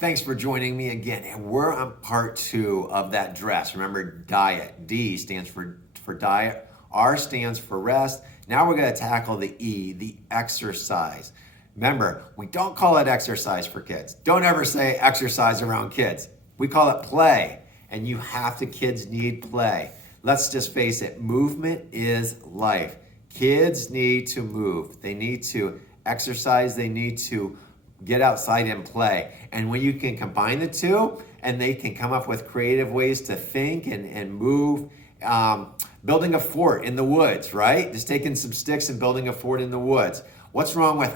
thanks for joining me again. And we're on part 2 of that dress. Remember, diet. D stands for diet. R stands for rest. Now we're going to tackle the E, the exercise. Remember, we don't call it exercise for kids. Don't ever say exercise around kids. We call it play. And kids need play. Let's just face it, movement is life. Kids need to move. They need to exercise. They need to get outside and play. And when you can combine the two and they can come up with creative ways to think and move, building a fort in the woods, right? Just taking some sticks and building a fort in the woods. What's wrong with,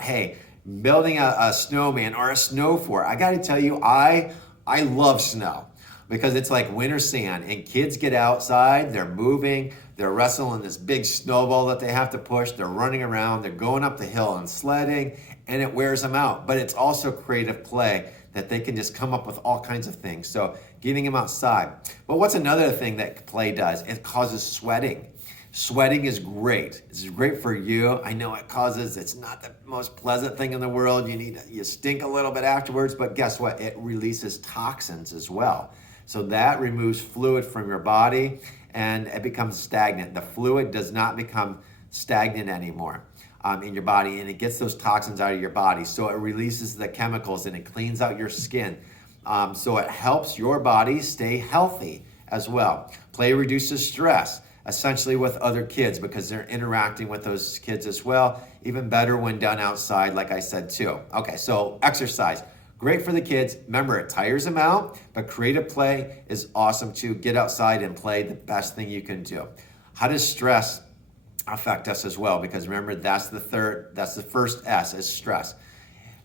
building a snowman or a snow fort? I gotta tell you, I love snow because it's like winter sand and kids get outside, they're moving, they're wrestling this big snowball that they have to push, they're running around, they're going up the hill and sledding, and it wears them out. But it's also creative play that they can just come up with all kinds of things. So getting them outside. But what's another thing that play does? It causes sweating. Sweating is great. It's great for you. I know it's not the most pleasant thing in the world. You stink a little bit afterwards, but guess what? It releases toxins as well. So that removes fluid from your body and it becomes stagnant. The fluid does not become stagnant anymore in your body, and it gets those toxins out of your body. So it releases the chemicals and it cleans out your skin. So it helps your body stay healthy as well. Play reduces stress, essentially with other kids because they're interacting with those kids as well. Even better when done outside, like I said too. Okay, so exercise. Great for the kids. Remember, it tires them out, but creative play is awesome too. Get outside and play, the best thing you can do. How does stress affect us as well? Because remember, that's the first S is stress.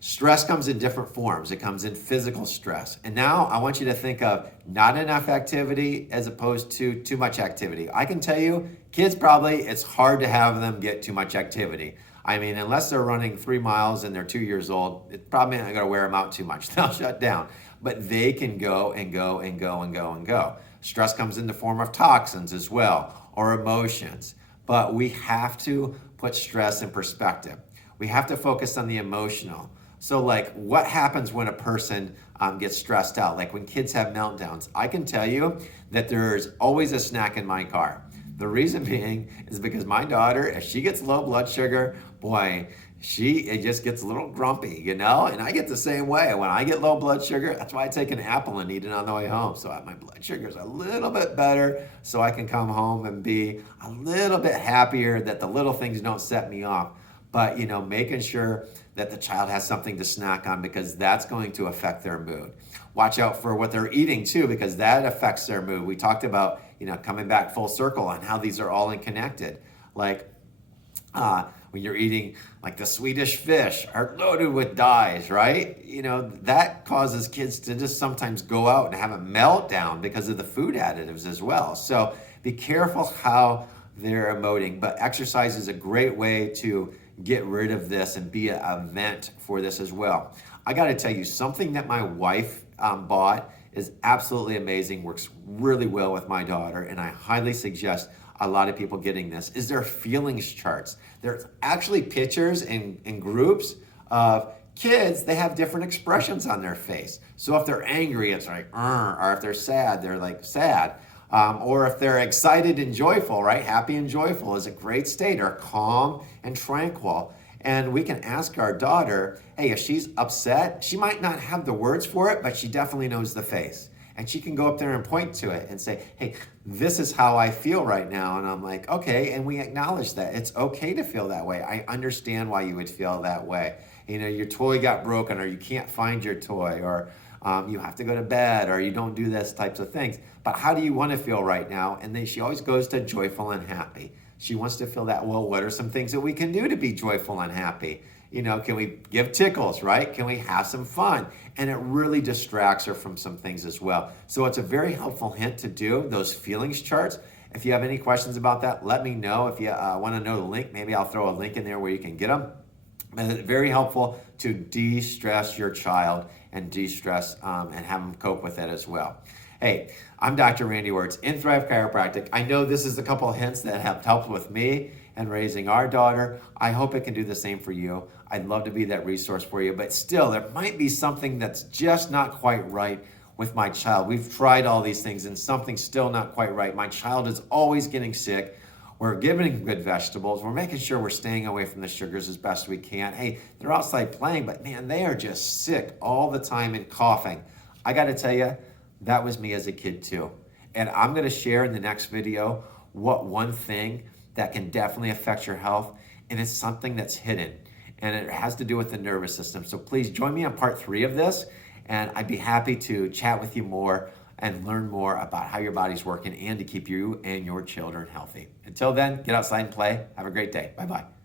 Stress comes in different forms. It comes in physical stress. And now I want you to think of not enough activity as opposed to too much activity. I can tell you, kids it's hard to have them get too much activity. I mean, unless they're running 3 miles and they're 2 years old, it's probably not going to wear them out too much. They'll shut down. But they can go and go and go and go and go. Stress comes in the form of toxins as well, or emotions. But we have to put stress in perspective. We have to focus on the emotional. So what happens when a person gets stressed out? Like when kids have meltdowns, I can tell you that there's always a snack in my car. The reason being is because my daughter, if she gets low blood sugar, it just gets a little grumpy, and I get the same way. When I get low blood sugar, that's why I take an apple and eat it on the way home. So my blood sugar is a little bit better so I can come home and be a little bit happier that the little things don't set me off. But, making sure that the child has something to snack on because that's going to affect their mood. Watch out for what they're eating too because that affects their mood. We talked about, coming back full circle on how these are all connected. Like when you're eating like the Swedish fish are loaded with dyes, right? That causes kids to just sometimes go out and have a meltdown because of the food additives as well. So be careful how they're emoting, but exercise is a great way to get rid of this and be a vent for this as well. I got to tell you, something that my wife bought is absolutely amazing, works really well with my daughter, and I highly suggest a lot of people getting this, is their feelings charts. There's actually pictures in groups of kids. They have different expressions on their face. So if they're angry, it's like, or if they're sad, they're like sad. Or if they're excited and joyful, right? Happy and joyful is a great state, or calm and tranquil. And we can ask our daughter, if she's upset, she might not have the words for it, but she definitely knows the face. And she can go up there and point to it and say, hey, this is how I feel right now. And I'm like, okay. And we acknowledge that. It's okay to feel that way. I understand why you would feel that way. Your toy got broken, or you can't find your toy, or you have to go to bed, or you don't do this types of things. But how do you want to feel right now? And then she always goes to joyful and happy. She wants to feel that. Well, what are some things that we can do to be joyful and happy? Can we give tickles, right? Can we have some fun? And it really distracts her from some things as well. So it's a very helpful hint to do those feelings charts. If you have any questions about that, let me know. If you want to know the link, maybe I'll throw a link in there where you can get them. And it's very helpful to de-stress your child and de-stress and have them cope with it as well. Hey, I'm Dr. Randy Wertz in Thrive Chiropractic. I know this is a couple of hints that have helped with me, and raising our daughter. I hope it can do the same for you. I'd love to be that resource for you, but still, there might be something that's just not quite right with my child. We've tried all these things and something's still not quite right. My child is always getting sick. We're giving them good vegetables. We're making sure we're staying away from the sugars as best we can. Hey, they're outside playing, but man, they are just sick all the time and coughing. I got to tell you, that was me as a kid too. And I'm going to share in the next video what one thing that can definitely affect your health, and it's something that's hidden, and it has to do with the nervous system. So please join me on part 3 of this, and I'd be happy to chat with you more and learn more about how your body's working and to keep you and your children healthy. Until then, get outside and play. Have a great day. Bye-bye.